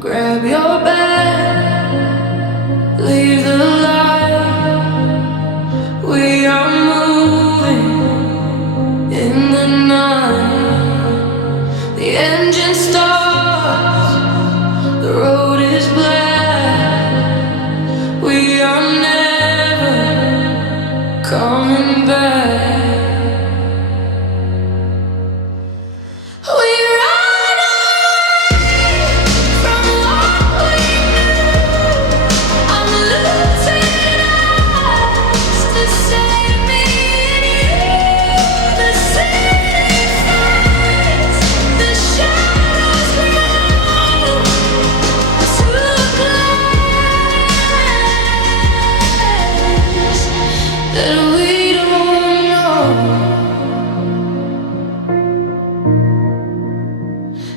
Grab your bag, leave the light. We are moving in the night. The engine starts, the road is black. We are never coming back.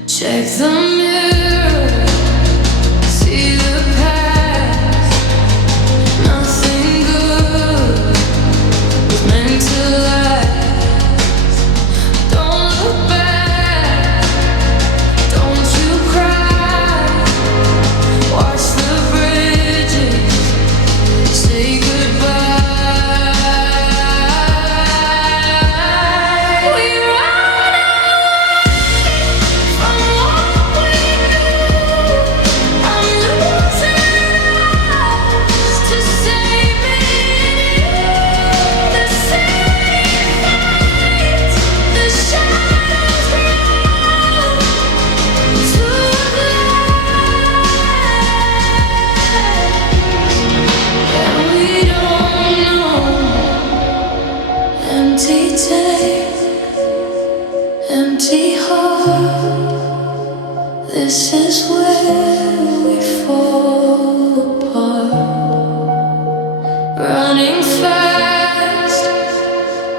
Check the mirror, see the past. Nothing good was meant to last. Don't look back, don't you cry. Watch the bridges say goodbye. We run from what we knew. I'm losing eyes to save me and you. The city fades, the shadows grow to black, and we don't know. Empty take, empty heart. This is where we fall apart. Running fast,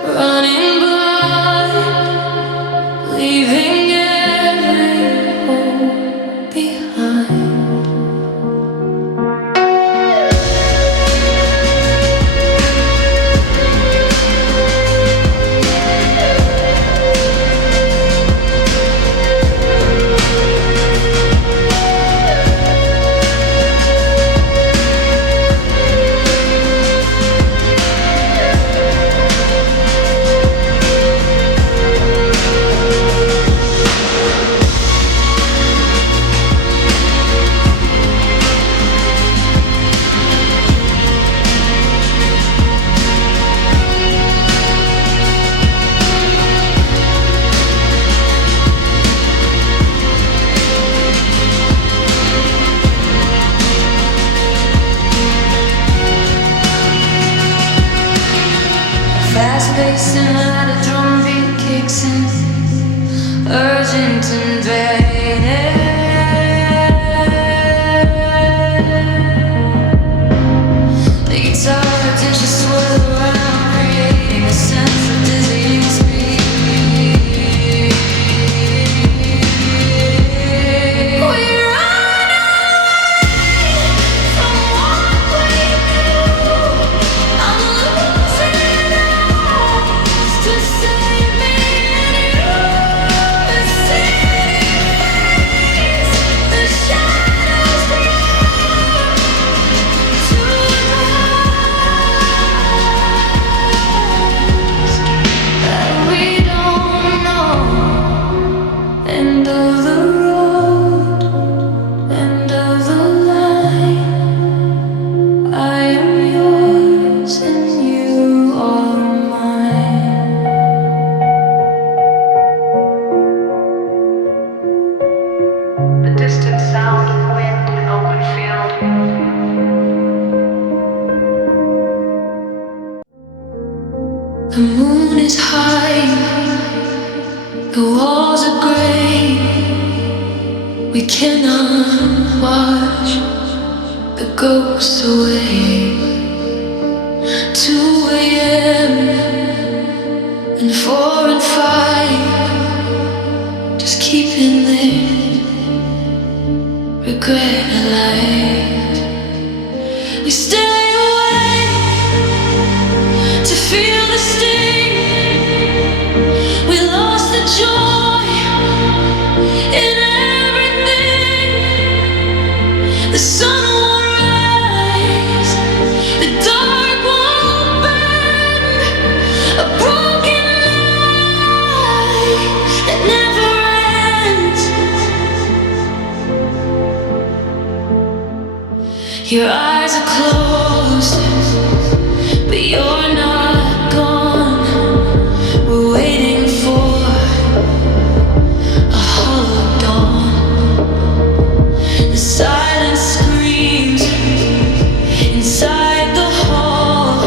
running blind, leaving every hope behind. Fast pacing at a drum beat kicks in, urgent and draining. The guitar just swirl around, creating a sense of dizzying speed. We run from what we knew. I'm losing eyes to save me and you. The city fades, the shadows grow to rise, that we don't know. End of the road, end of the line. I am yours and you are mine. The distant sound of wind in open field. The moon is high, the walls are gray. We cannot watch the ghosts away. 2 a.m. and 4 and 5, just keeping this regret alive. We stay awake to feel the sting. We lost the joy in everything. sun won't rise, the dark won't bend. A broken light that never ends. Your eyes are closed, but you're not gone. We're waiting for a hollow dawn. The silence screams inside the hall.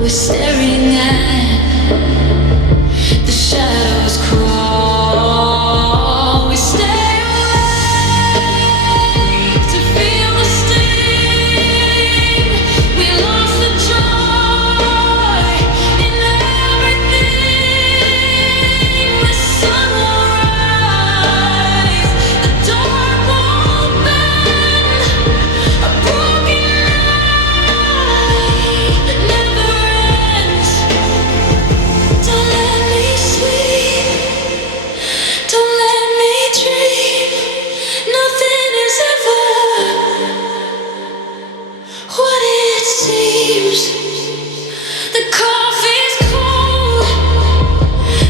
We're staring at the shadows crawl. We stay awake to feel the sting. We lost the joy in everything. The sun will rise, the dark won't bend. A broken light that never ends. Don't let me sleep, don't let me dream. Nothing is ever what it seems. The coffee's cold,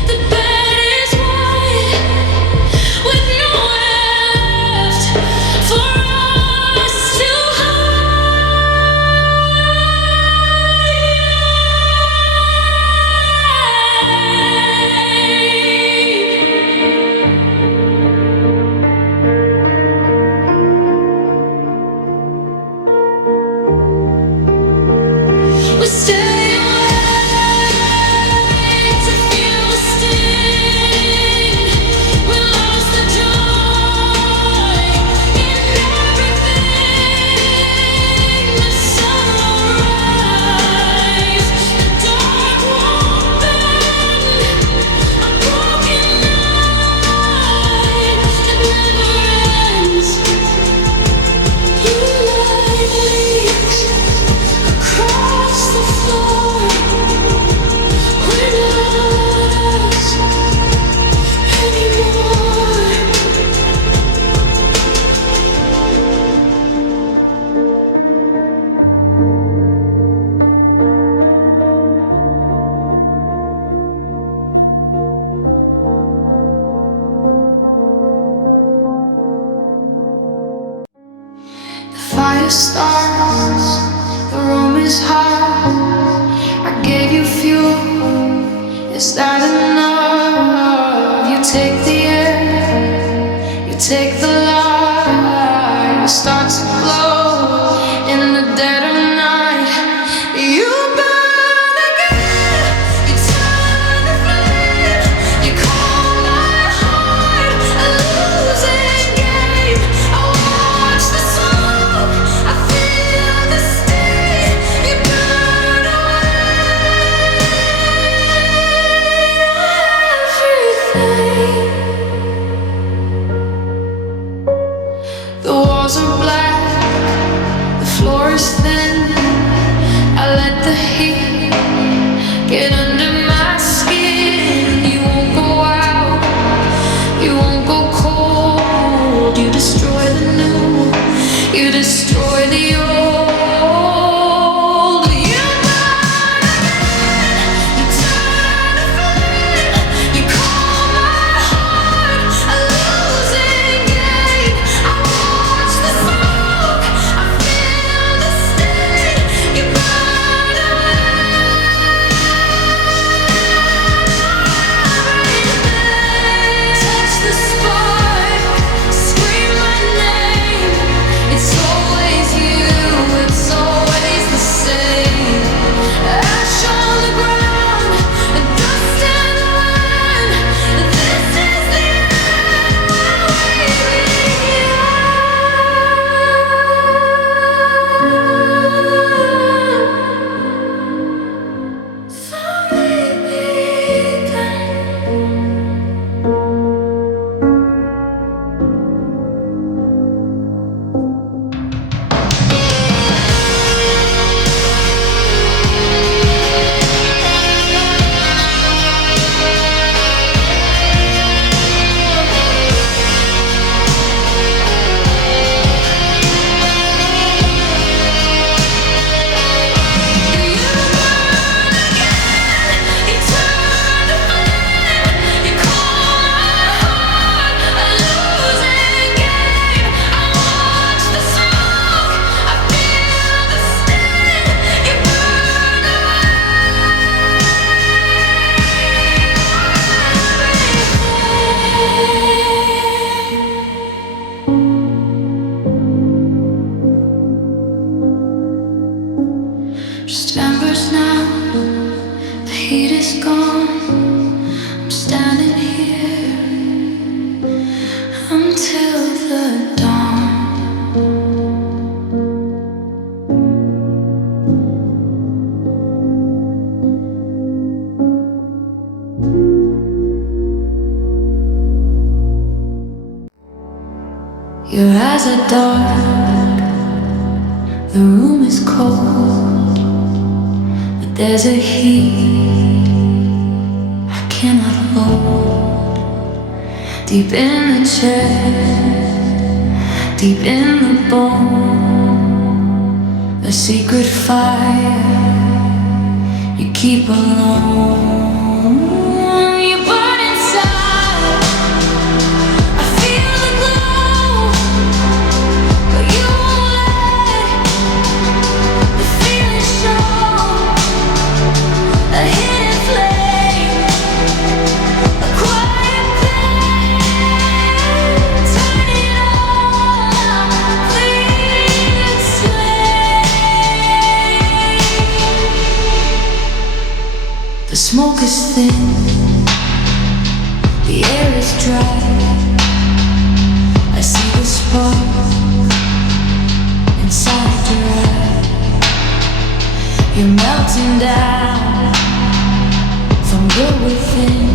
the bed is white, with nowhere left for us to hide. We stay awake to feel the sting. We lost the joy in everything. The sun will rise, the dark won't bend. A broken light that never ends. Blue light leaks across the floor. We're not us anymore. The fire starts, the room is hot. I gave you fuel, is that enough? You take the air, you take the light. You start to glow in the dead of night. You burn again, you turn the flame. You call my heart a losing game. I watch the smoke, I feel the sting. You burn away everything. The walls are black, the floor is thin. I let the heat get under my skin. You won't go out, you won't go cold. You destroy the new, you destroy the old. You burn again, you turn to flame. You call my heart a losing game. I watch the smoke, I feel the sting. You burn away everything. Touch the spark, scream my name. It's always Your eyes are dark, the room is cold, but there's a heat I cannot hold. Deep in the chest, deep in the bone, a secret fire you keep alone. The smoke is thin, the air is dry. I see the spark inside your eye. You're melting down from good within.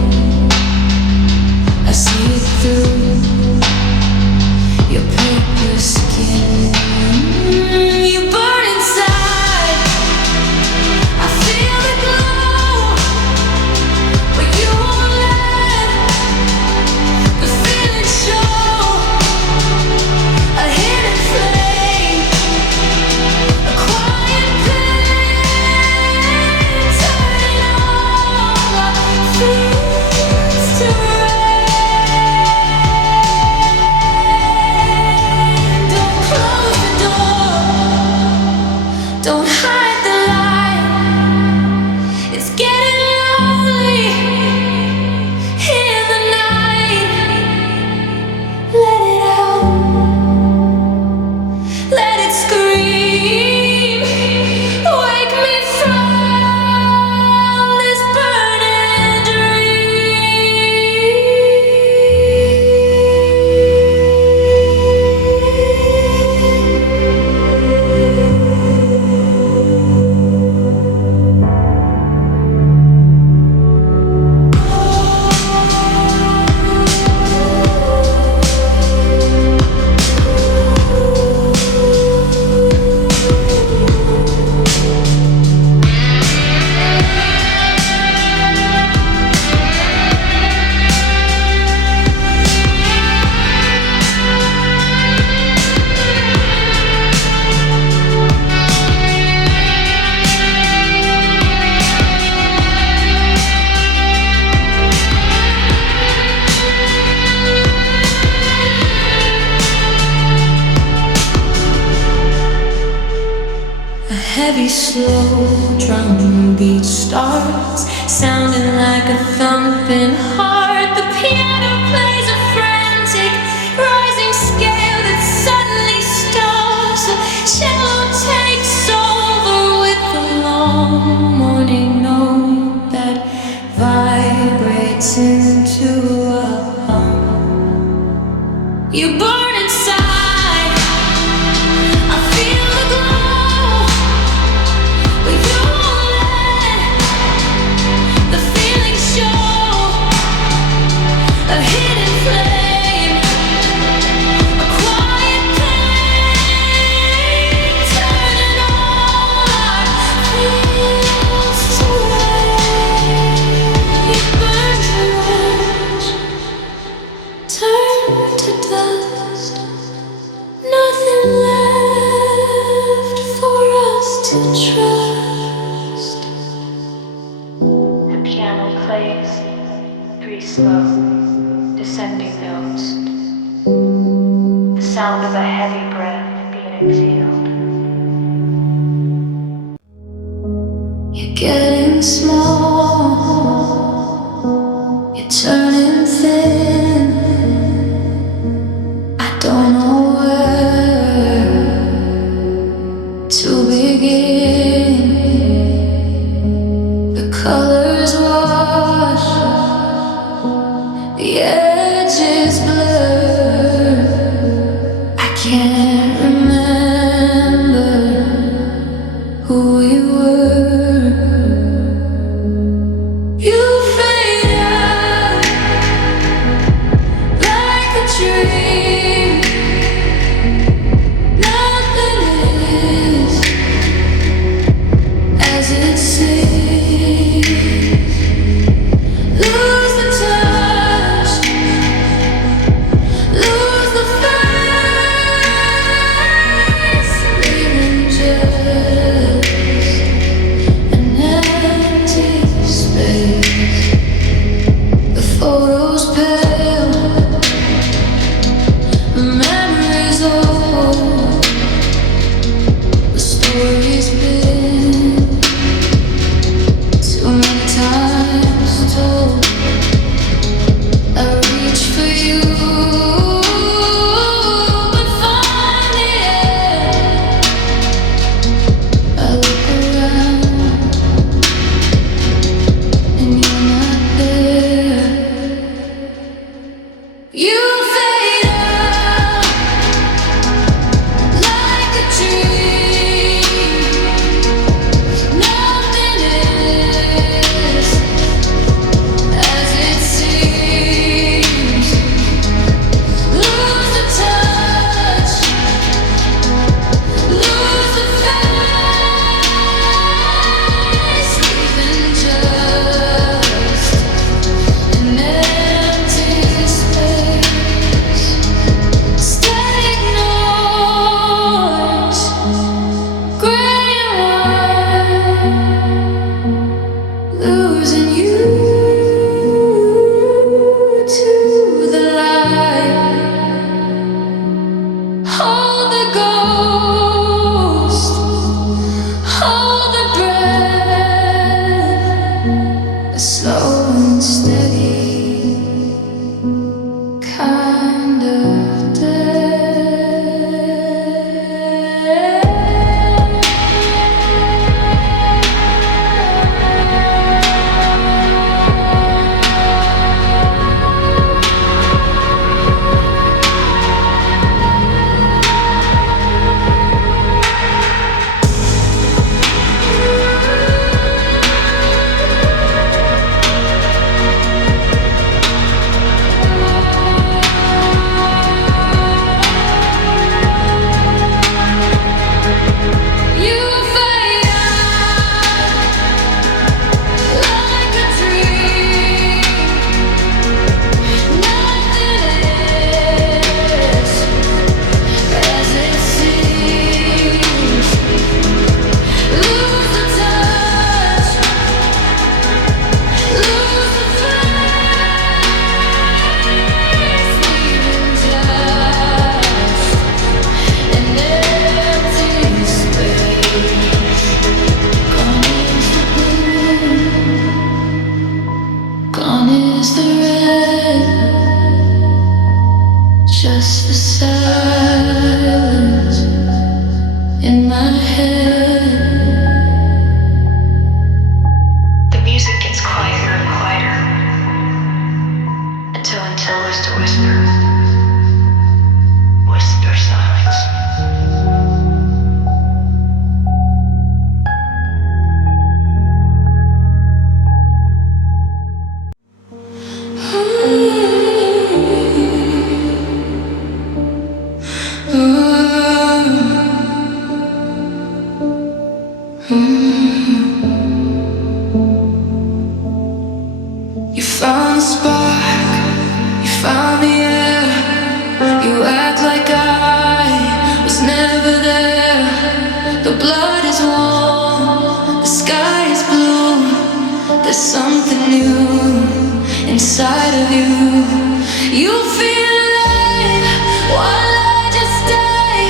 I see it through your paper skin. You burn inside, I feel the glow, but you won't let the feeling show. A hidden flame, a quiet pain, turning all our fears to rain. Don't close the door, don't hide the light. It's getting lonely in the night. Let it out, let it scream. Wake me from this burning dream. A heavy, slow drum beat starts, sounding like a thumping heart. The piano plays a frantic, rising scale that suddenly stops. The cello takes over with the long morning note that vibrates into a hum. You burn inside, I feel the glow, but you won't let the feeling show. A hidden flame, a quiet pain, turning all our fears to rain. You burn to ash, turn to dust. Nothing left for us to trust. The piano plays 3 slow, descending notes. The sound of a heavy breath being exhaled. You're getting small, you're turning thin. I don't know where to begin. The colors wash, the edges blur. I can't remember who we were. You fade out like a dream. The memories old, the story's been too many times told. I reach for you, but find the end. I look around and you're not there. You fade out like a dream. Nothing is as it seems. Lose the touch, lose the face, leaving just an empty space. Static noise, gray and white, losing you to the light. Hold the ghost, hold the breath, a slow and steady kind of death. You fade out like a dream. Nothing is as it seems. Lose the touch, lose the face, leaving just an empty space. Gone is the blue, gone is the red, just the silence in my head. The music gets quieter and quieter until there's to whisper, whisper silence. You found the spark, you found the air. You act like I was never there. The blood is warm, the sky is blue. There's something new inside of you. You feel alive while I just die.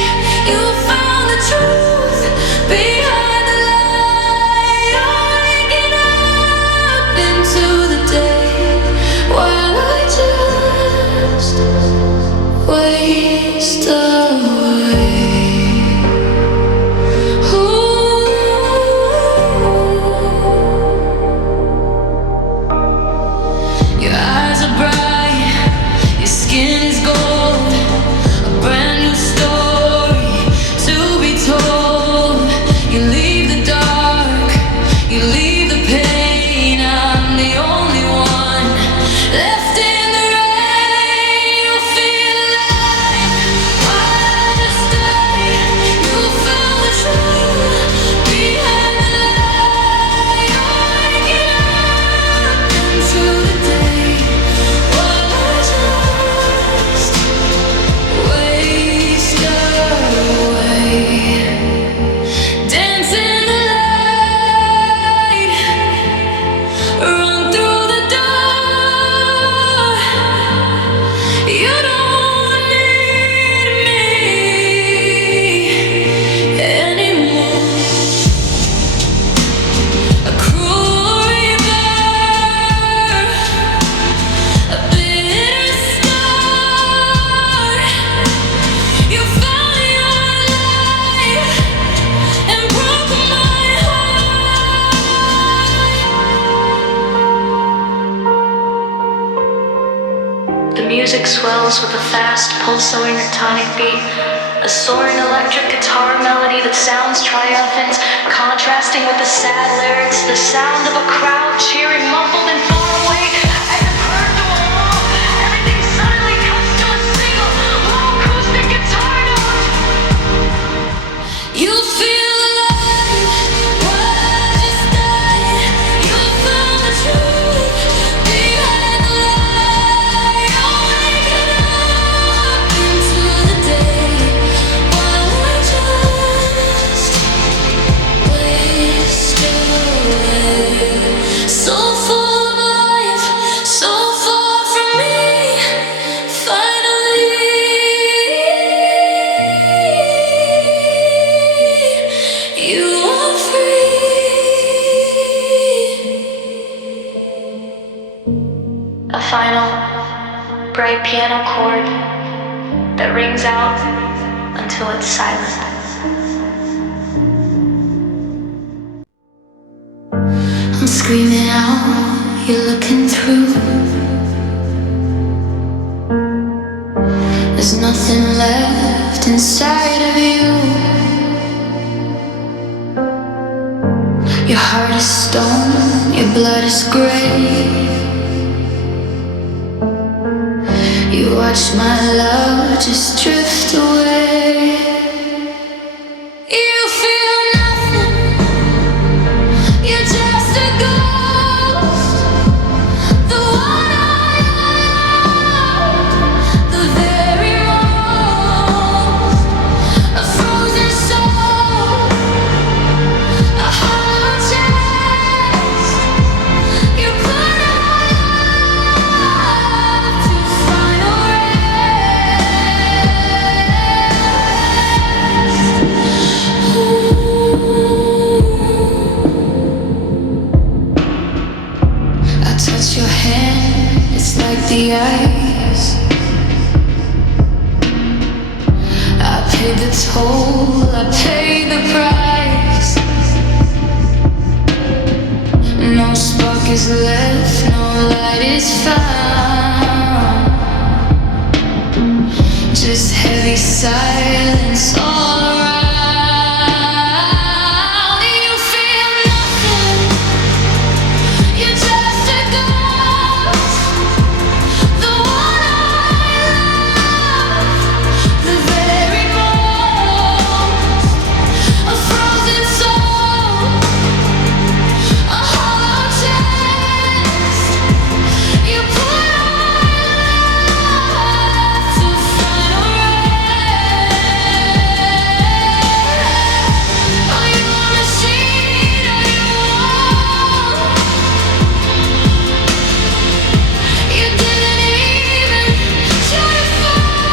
You found the truth behind the lie. You're waking up into the day while I just waste away. Your eyes are bright, your skin is gold. A brand new story to be told. You leave the dark, you leave the pain. I'm the only one left in the rain. You'll feel alive while swells with a fast, pulsating tonic beat. A soaring electric guitar melody that sounds triumphant, contrasting with the sad lyrics, the sound of a crowd cheering muffled and far away. As it heard to a wall, everything suddenly comes to a single, low acoustic guitar note. You feel alive, words just died. You found the truth behind the lie. You're waking up into the day while we just waste away. So full of life, so far from me. Finally, you are free. A final, bright piano chord that rings out until it's silent. I'm screaming out, you're looking through. There's nothing left inside of you. Your heart is stone, your blood is gray. You watch my love just drift away. You feel nothing, you're just a ghost. The one I love, the very most. A frozen soul, a hollow chest. You put on to find a I touch your hand, it's like the ice. I paid the toll, I paid the price. No spark is left, no light is found. Just heavy silence all around. You feel nothing, you're just a ghost. The one I love, the very most. A frozen soul, a hollow chest. You put on to find a rest. Are you a machine? Are you wrong? You didn't even try to fall.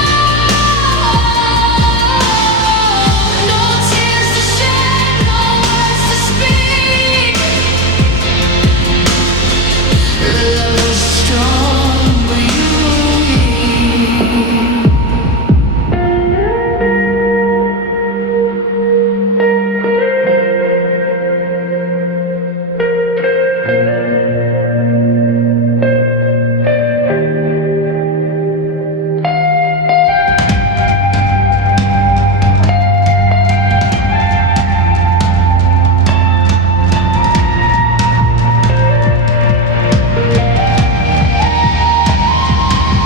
No tears to shed, no words to speak. Love is strong, but you're weak.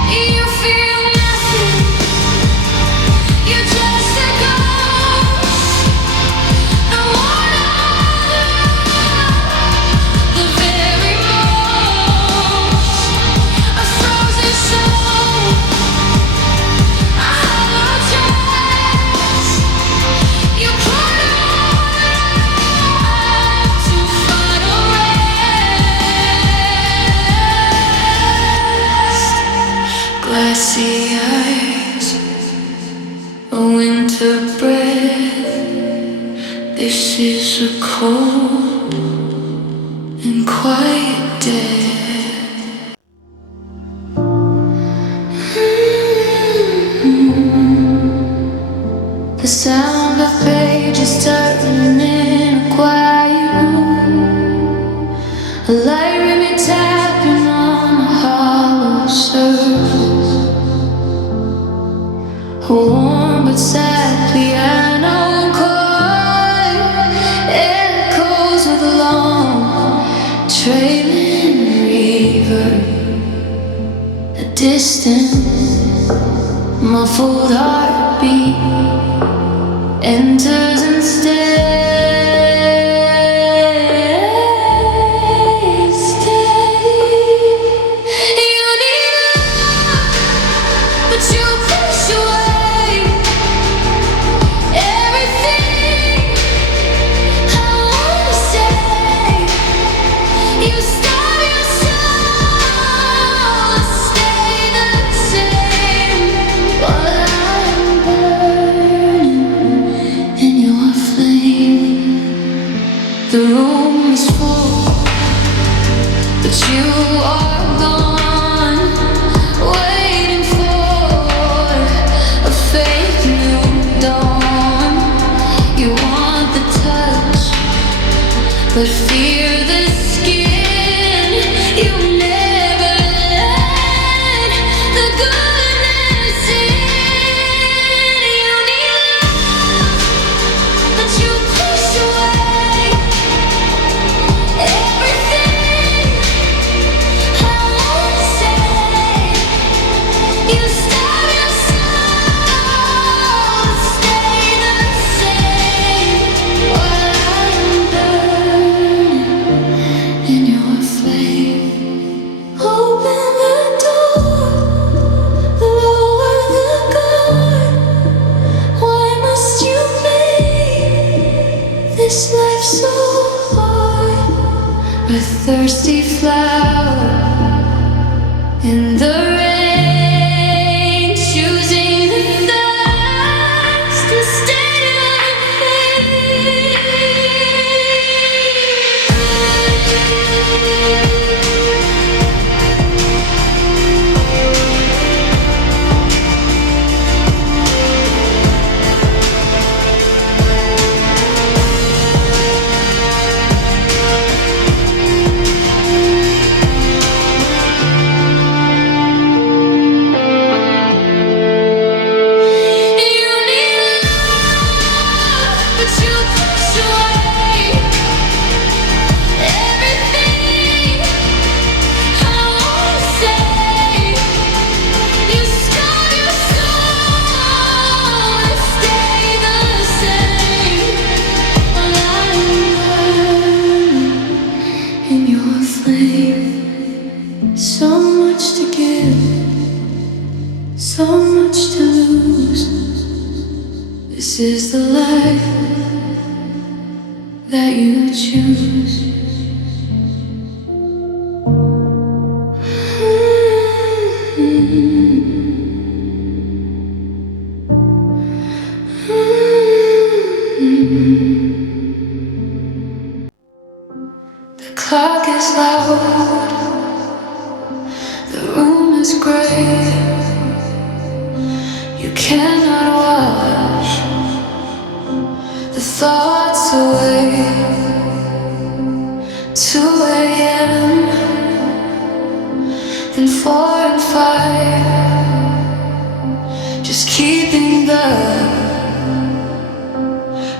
You feel nothing, you're just a ghost. The one I love, the very most. A frozen soul, a hollow chest. You put on to find a rest. Glassy eyes, a winter breath. This is a cold and quiet day. The sound of pages turning in a quiet room. A light ribbon tapping on a hollow surface. but sad piano chord echoes with a long trailing reverb. A distant muffled heartbeat enters and stays steady. You need love, but you push away everything I wanna say. You starve your soul to stay the same, while I'm burning in your flame. The room is full, but you are gone, waiting for a fake new dawn. You want the touch, but fear the skin. You never let the goodness in. You need love, but you push away everything I wanna say. You starve your soul to stay the same, while I'm burning in your flame. Open the door, lower the guard. Why must you make this life so hard? A thirsty flower in the rain, choosing the thirst instead of you need love, but you push away everything I wanna say. You starve your soul to stay the same, while I'm burning in your flame. So much to give, so much to lose. This is the life that you choose. The clock is loud, the room is gray. You cannot wash the thoughts away. 2 a.m. then 4 and 5, just keeping the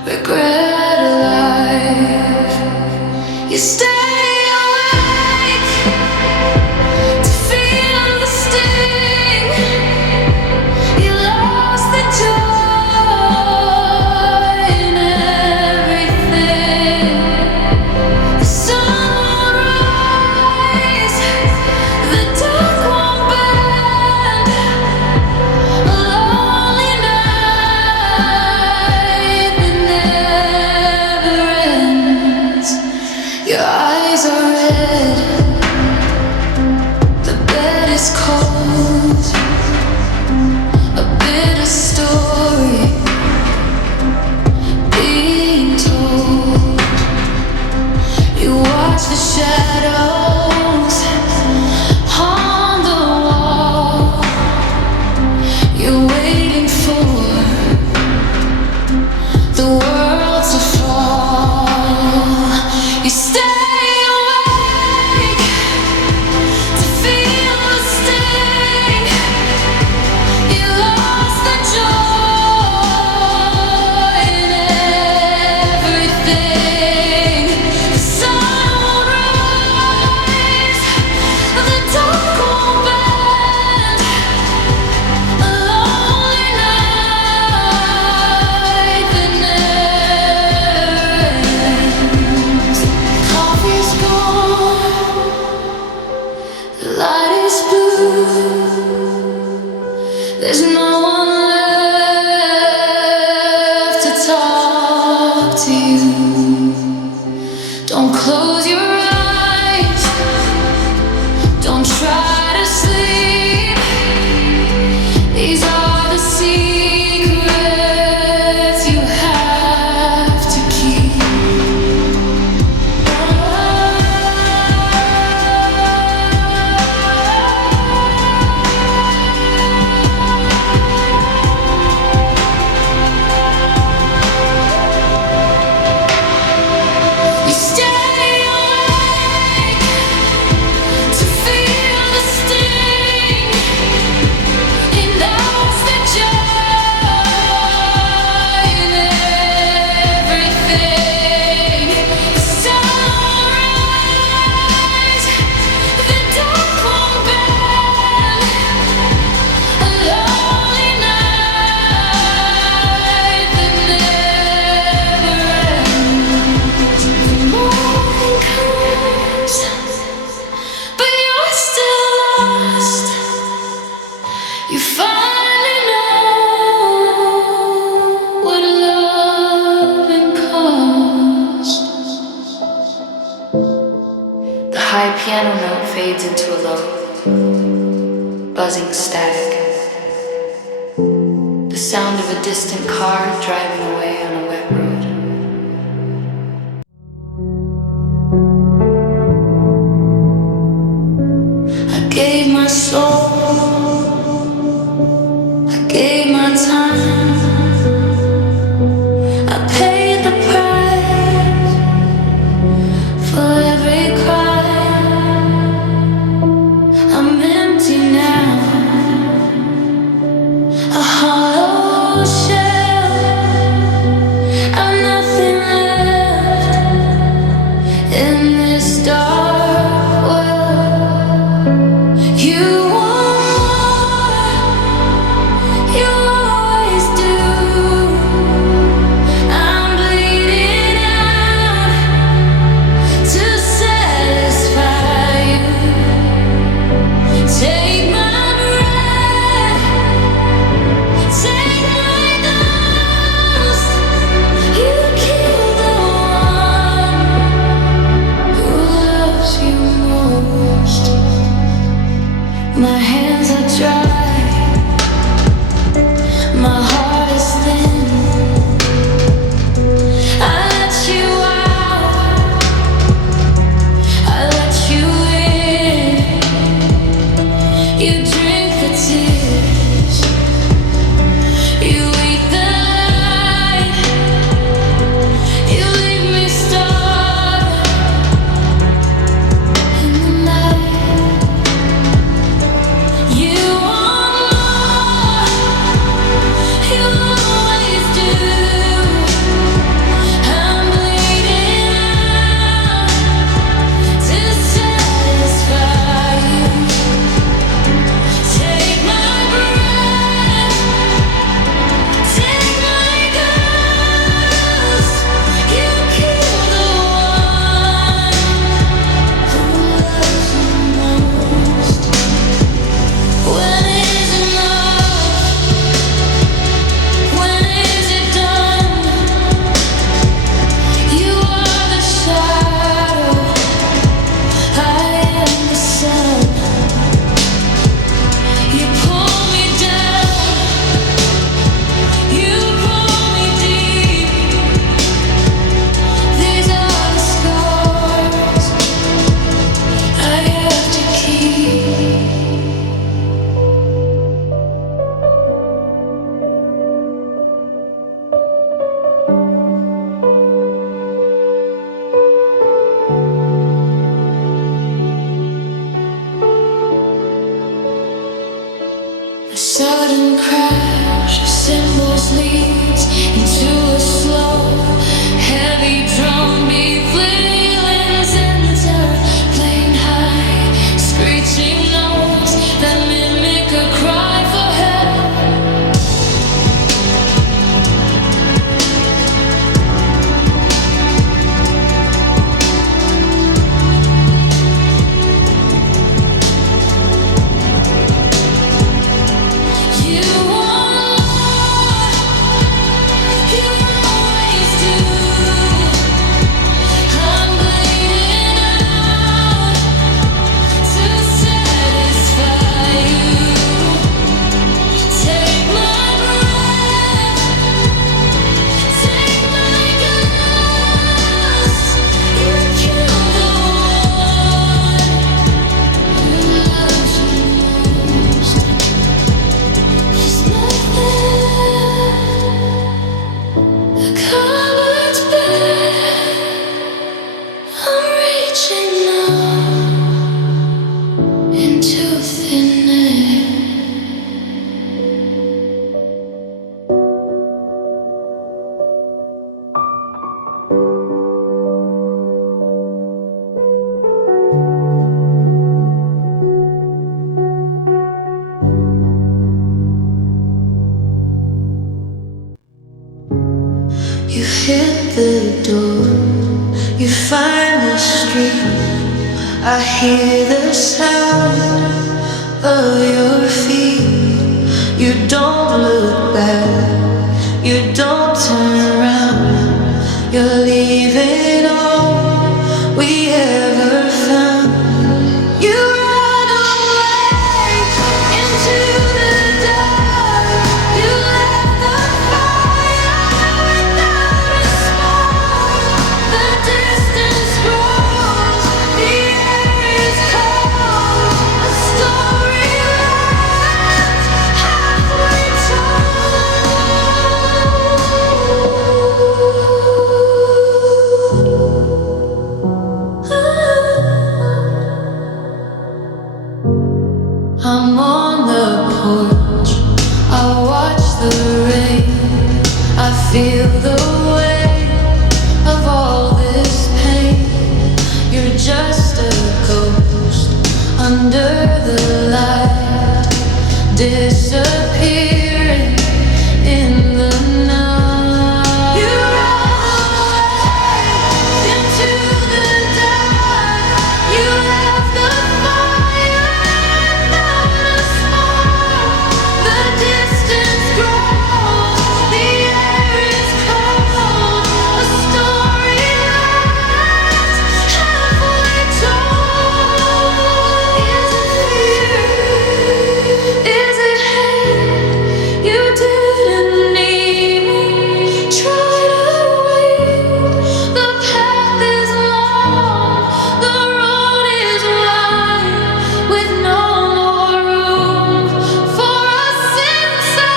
regret alive. You stay awake to feel the sting. You lost the joy in everything. The sun won't rise, the dark won't bend. A lonely night that never ends. Your eyes piano note fades into a low, buzzing static. The sound of a distant car driving away on a wet road. I gave my soul, I gave my time, I paid the price for every cry. I'm empty now, a hollow shell. I'm nothing left in this dark world. You want more, you always do. I'm bleeding out to satisfy you. Take my breath, take my ghost. You kill the one who loves you most. My hands are dry, my heart is thin. I let you out, I let you in. You drink the tears, you eat the light, you leave me starving in the night. You want more, you always do. I'm bleeding out to satisfy you. Take my breath, take my ghost. You kill the one who loves you most. When is enough? When is it done? You are the shadow, I am the sun. You pull me down, you pull me deep. These are the scars I have to keep. A sudden crash of cymbals leads into a slow, heavy drum beat. Violins enter, playing high, screeching notes that mimic a cry for help. You want more, you always do. I'm bleeding out to satisfy you. Take my breath, take my ghost. You kill the one who loves you most. There's nothing, the cupboard's bare. I'm reaching now into thin air. You hit the door, you find the street. I hear the sound of your feet. You don't look back, you don't turn around. You're leaving all we ever found. feel the weight of all this pain. You're just a ghost under the light, disappearing in the night. You run away into the dark. You left the fire without a spark. The distance grows, the air is cold. A story ends halfway told. Is it fear? Is it hate? You didn't need me. Try to wait. The path is long, the road is wide, with no more room for us inside.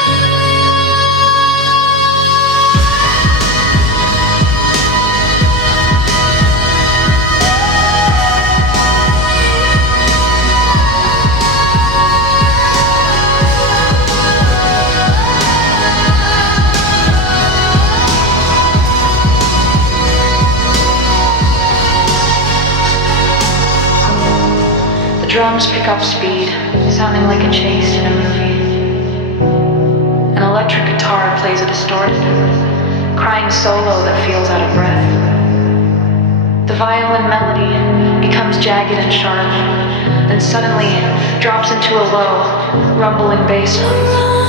The drums pick up speed, sounding like a chase in a movie. An electric guitar plays a distorted, crying solo that feels out of breath. The violin melody becomes jagged and sharp, then suddenly drops into a low, rumbling bass line.